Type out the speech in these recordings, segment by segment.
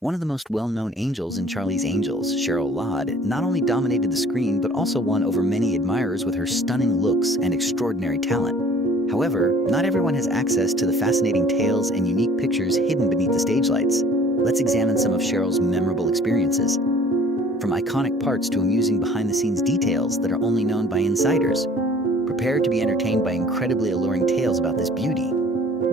One of the most well-known angels in Charlie's Angels, Cheryl Ladd, not only dominated the screen but also won over many admirers with her stunning looks and extraordinary talent. However, not everyone has access to the fascinating tales and unique pictures hidden beneath the stage lights. Let's examine some of Cheryl's memorable experiences. From iconic parts to amusing behind-the-scenes details that are only known by insiders. Prepare to be entertained by incredibly alluring tales about this beauty.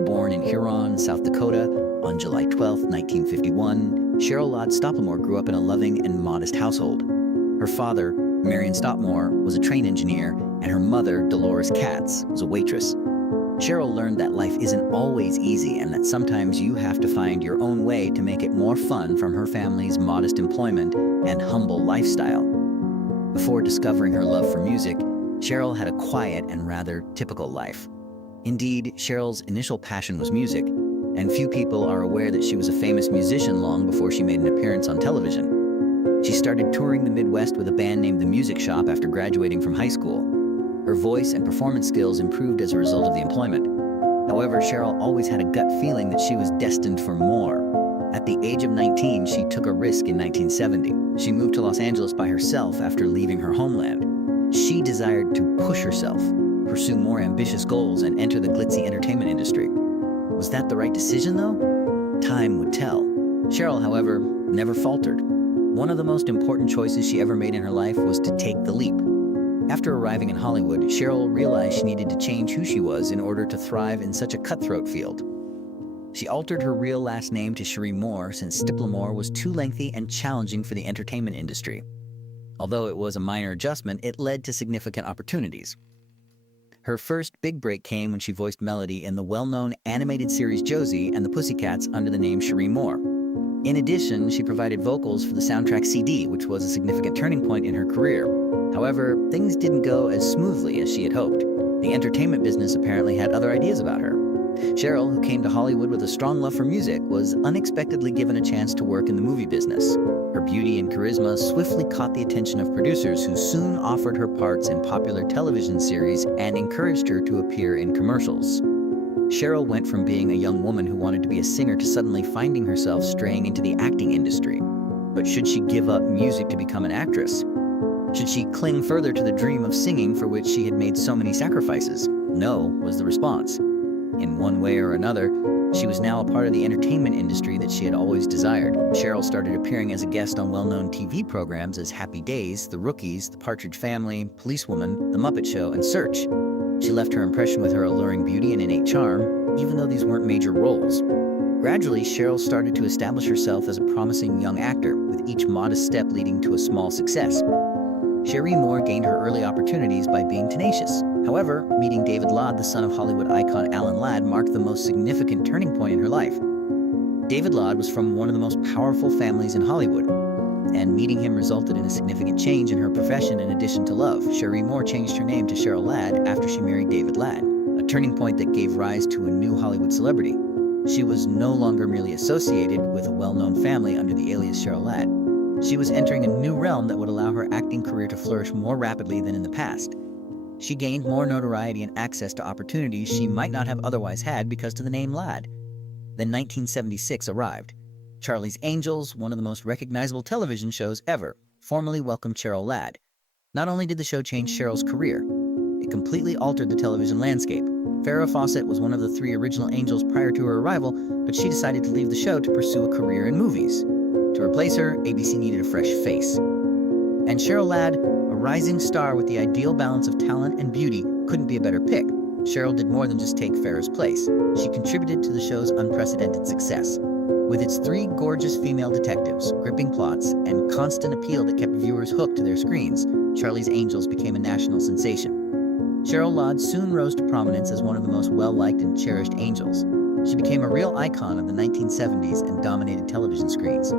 Born in Huron, South Dakota, on July 12, 1951, Cheryl Ladd Stoppelmoor grew up in a loving and modest household. Her father, Marion Stoppelmoor, was a train engineer, and her mother, Dolores Katz, was a waitress. Cheryl learned that life isn't always easy and that sometimes you have to find your own way to make it more fun from her family's modest employment and humble lifestyle. Before discovering her love for music, Cheryl had a quiet and rather typical life. Indeed, Cheryl's initial passion was music, and few people are aware that she was a famous musician long before she made an appearance on television. She started touring the Midwest with a band named The Music Shop after graduating from high school. Her voice and performance skills improved as a result of the employment. However, Cheryl always had a gut feeling that she was destined for more. At the age of 19, she took a risk in 1970. She moved to Los Angeles by herself after leaving her homeland. She desired to push herself, pursue more ambitious goals, and enter the glitzy entertainment industry. Was that the right decision, though? Time would tell. Cheryl, however, never faltered. One of the most important choices she ever made in her life was to take the leap. After arriving in Hollywood, Cheryl realized she needed to change who she was in order to thrive in such a cutthroat field. She altered her real last name to Cherie Moore since Stoppelmoor was too lengthy and challenging for the entertainment industry. Although it was a minor adjustment, it led to significant opportunities. Her first big break came when she voiced Melody in the well-known animated series Josie and the Pussycats under the name Cherie Moore. In addition, she provided vocals for the soundtrack CD, which was a significant turning point in her career. However, things didn't go as smoothly as she had hoped. The entertainment business apparently had other ideas about her. Cheryl, who came to Hollywood with a strong love for music, was unexpectedly given a chance to work in the movie business. Her beauty and charisma swiftly caught the attention of producers who soon offered her parts in popular television series and encouraged her to appear in commercials. Cheryl went from being a young woman who wanted to be a singer to suddenly finding herself straying into the acting industry. But should she give up music to become an actress? Should she cling further to the dream of singing for which she had made so many sacrifices? No, was the response. In one way or another, she was now a part of the entertainment industry that she had always desired. Cheryl started appearing as a guest on well-known TV programs as Happy Days, The Rookies, The Partridge Family, Policewoman, The Muppet Show, and Search. She left her impression with her alluring beauty and innate charm, even though these weren't major roles. Gradually, Cheryl started to establish herself as a promising young actor, with each modest step leading to a small success. Cherie Moore gained her early opportunities by being tenacious. However, meeting David Ladd, the son of Hollywood icon Alan Ladd, marked the most significant turning point in her life. David Ladd was from one of the most powerful families in Hollywood, and meeting him resulted in a significant change in her profession in addition to love. Cherie Moore changed her name to Cheryl Ladd after she married David Ladd, a turning point that gave rise to a new Hollywood celebrity. She was no longer merely associated with a well-known family under the alias Cheryl Ladd. She was entering a new realm that would allow her acting career to flourish more rapidly than in the past. She gained more notoriety and access to opportunities she might not have otherwise had because of the name Ladd. Then 1976 arrived. Charlie's Angels, one of the most recognizable television shows ever, formally welcomed Cheryl Ladd. Not only did the show change Cheryl's career, it completely altered the television landscape. Farrah Fawcett was one of the 3 original Angels prior to her arrival, but she decided to leave the show to pursue a career in movies. To replace her, ABC needed a fresh face. And Cheryl Ladd, a rising star with the ideal balance of talent and beauty, couldn't be a better pick. Cheryl did more than just take Farrah's place. She contributed to the show's unprecedented success. With its 3 gorgeous female detectives, gripping plots, and constant appeal that kept viewers hooked to their screens, Charlie's Angels became a national sensation. Cheryl Ladd soon rose to prominence as one of the most well-liked and cherished angels. She became a real icon of the 1970s and dominated television screens.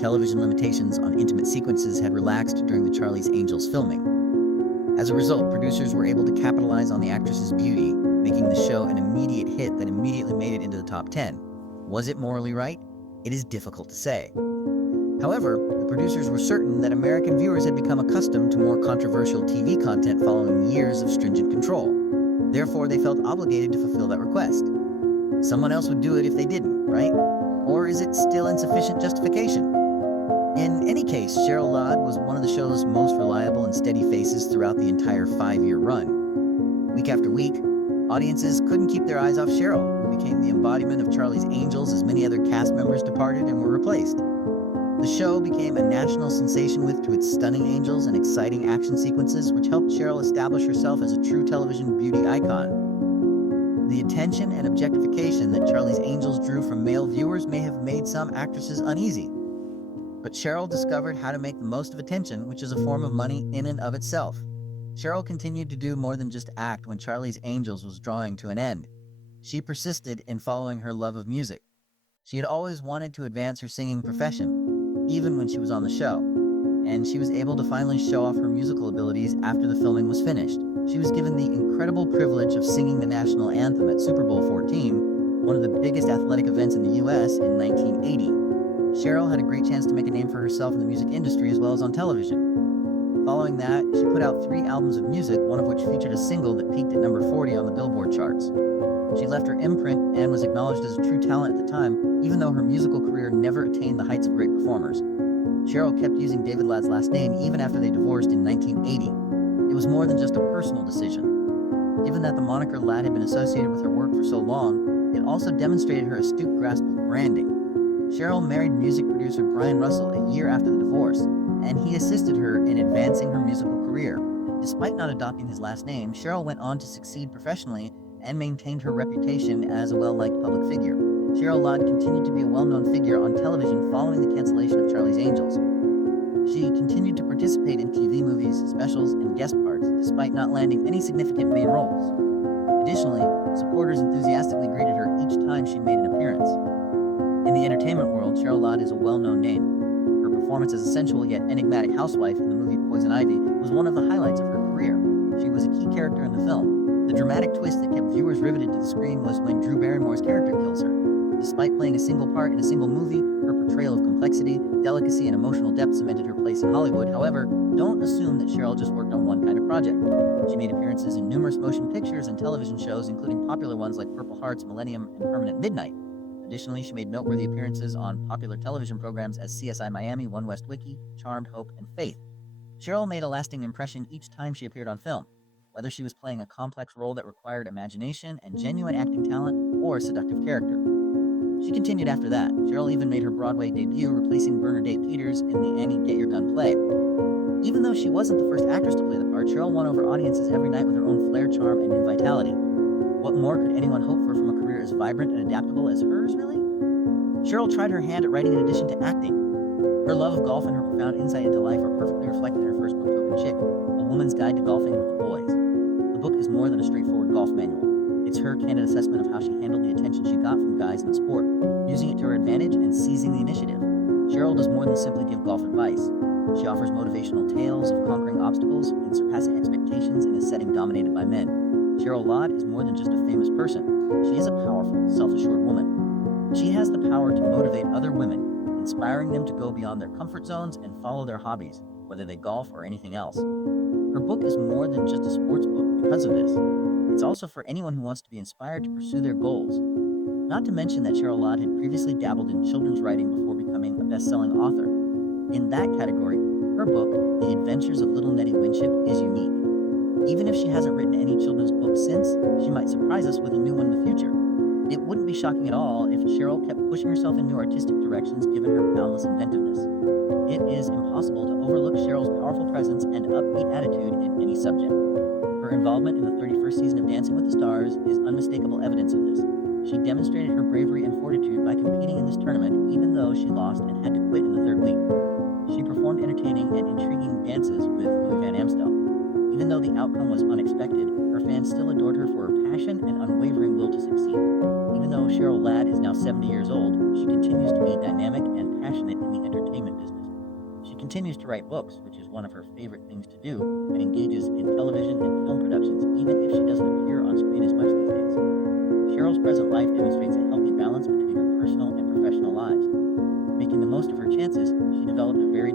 Television limitations on intimate sequences had relaxed during the Charlie's Angels filming. As a result, producers were able to capitalize on the actress's beauty, making the show an immediate hit that immediately made it into the top 10. Was it morally right? It is difficult to say. However, the producers were certain that American viewers had become accustomed to more controversial TV content following years of stringent control. Therefore, they felt obligated to fulfill that request. Someone else would do it if they didn't, right? Or is it still insufficient justification? In any case, Cheryl Ladd was one of the show's most reliable and steady faces throughout the entire 5-year run. Week after week, audiences couldn't keep their eyes off Cheryl, who became the embodiment of Charlie's Angels as many other cast members departed and were replaced. The show became a national sensation through its stunning angels and exciting action sequences, which helped Cheryl establish herself as a true television beauty icon. The attention and objectification that Charlie's Angels drew from male viewers may have made some actresses uneasy. But Cheryl discovered how to make the most of attention, which is a form of money in and of itself. Cheryl continued to do more than just act when Charlie's Angels was drawing to an end. She persisted in following her love of music. She had always wanted to advance her singing profession, even when she was on the show, and she was able to finally show off her musical abilities after the filming was finished. She was given the incredible privilege of singing the national anthem at Super Bowl 14, one of the biggest athletic events in the U.S. in 1980. Cheryl had a great chance to make a name for herself in the music industry as well as on television. Following that, she put out 3 albums of music, one of which featured a single that peaked at number 40 on the Billboard charts. She left her imprint and was acknowledged as a true talent at the time, even though her musical career never attained the heights of great performers. Cheryl kept using David Ladd's last name even after they divorced in 1980. It was more than just a personal decision. Given that the moniker Ladd had been associated with her work for so long, it also demonstrated her astute grasp of branding. Cheryl married music producer Brian Russell a year after the divorce, and he assisted her in advancing her musical career. Despite not adopting his last name, Cheryl went on to succeed professionally and maintained her reputation as a well-liked public figure. Cheryl Ladd continued to be a well-known figure on television following the cancellation of Charlie's Angels. She continued to participate in TV movies, specials, and guest parts, despite not landing any significant main roles. Additionally, supporters enthusiastically greeted her each time she made an appearance. In the entertainment world, Cheryl Ladd is a well-known name. Her performance as a sensual yet enigmatic housewife in the movie Poison Ivy was one of the highlights of her career. She was a key character in the film. The dramatic twist that kept viewers riveted to the screen was when Drew Barrymore's character kills her. Despite playing a single part in a single movie, her portrayal of complexity, delicacy, and emotional depth cemented her place in Hollywood. However, don't assume that Cheryl just worked on one kind of project. She made appearances in numerous motion pictures and television shows, including popular ones like Purple Hearts, Millennium, and Permanent Midnight. Additionally, she made noteworthy appearances on popular television programs as CSI Miami, One West Wiki, Charmed, Hope, and Faith. Cheryl made a lasting impression each time she appeared on film, whether she was playing a complex role that required imagination and genuine acting talent or a seductive character. She continued after that. Cheryl even made her Broadway debut, replacing Bernadette Peters in the Annie Get Your Gun play. Even though she wasn't the first actress to play the part, Cheryl won over audiences every night with her own flair, charm, and new vitality. What more could anyone hope for from a career as vibrant and adaptable as hers, really? Cheryl tried her hand at writing in addition to acting. Her love of golf and her profound insight into life are perfectly reflected in her first book, Token Chick, A Woman's Guide to Golfing with the Boys. The book is more than a straightforward golf manual. It's her candid assessment of how she handled the attention she got from guys in the sport, using it to her advantage and seizing the initiative. Cheryl does more than simply give golf advice. She offers motivational tales of conquering obstacles and surpassing expectations in a setting dominated by men. Cheryl Ladd is more than just a famous person. She is a powerful, self-assured woman. She has the power to motivate other women, inspiring them to go beyond their comfort zones and follow their hobbies, whether they golf or anything else. Her book is more than just a sports book because of this. It's also for anyone who wants to be inspired to pursue their goals. Not to mention that Cheryl Ladd had previously dabbled in children's writing before becoming a best-selling author. In that category, her book, The Adventures of Little Nettie Winship, is unique. Even if she hasn't written any children's books since, she might surprise us with a new one in the future. It wouldn't be shocking at all if Cheryl kept pushing herself in new artistic directions given her boundless inventiveness. It is impossible to overlook Cheryl's powerful presence and upbeat attitude in any subject. Her involvement in the 31st season of Dancing with the Stars is unmistakable evidence of this. She demonstrated her bravery and fortitude by competing in this tournament even though she lost and had to quit in the 3rd week. She performed entertaining and intriguing dances with Louis Van Amstel. Even though the outcome was unexpected, her fans still adored her for her passion and unwavering will to succeed. Even though Cheryl Ladd is now 70 years old, she continues to be dynamic and passionate in the entertainment business. She continues to write books, which is one of her favorite things to do, and engages in television and film productions even if she doesn't appear on screen as much these days. Cheryl's present life demonstrates a healthy balance between her personal and professional lives. Making the most of her chances, she developed a varied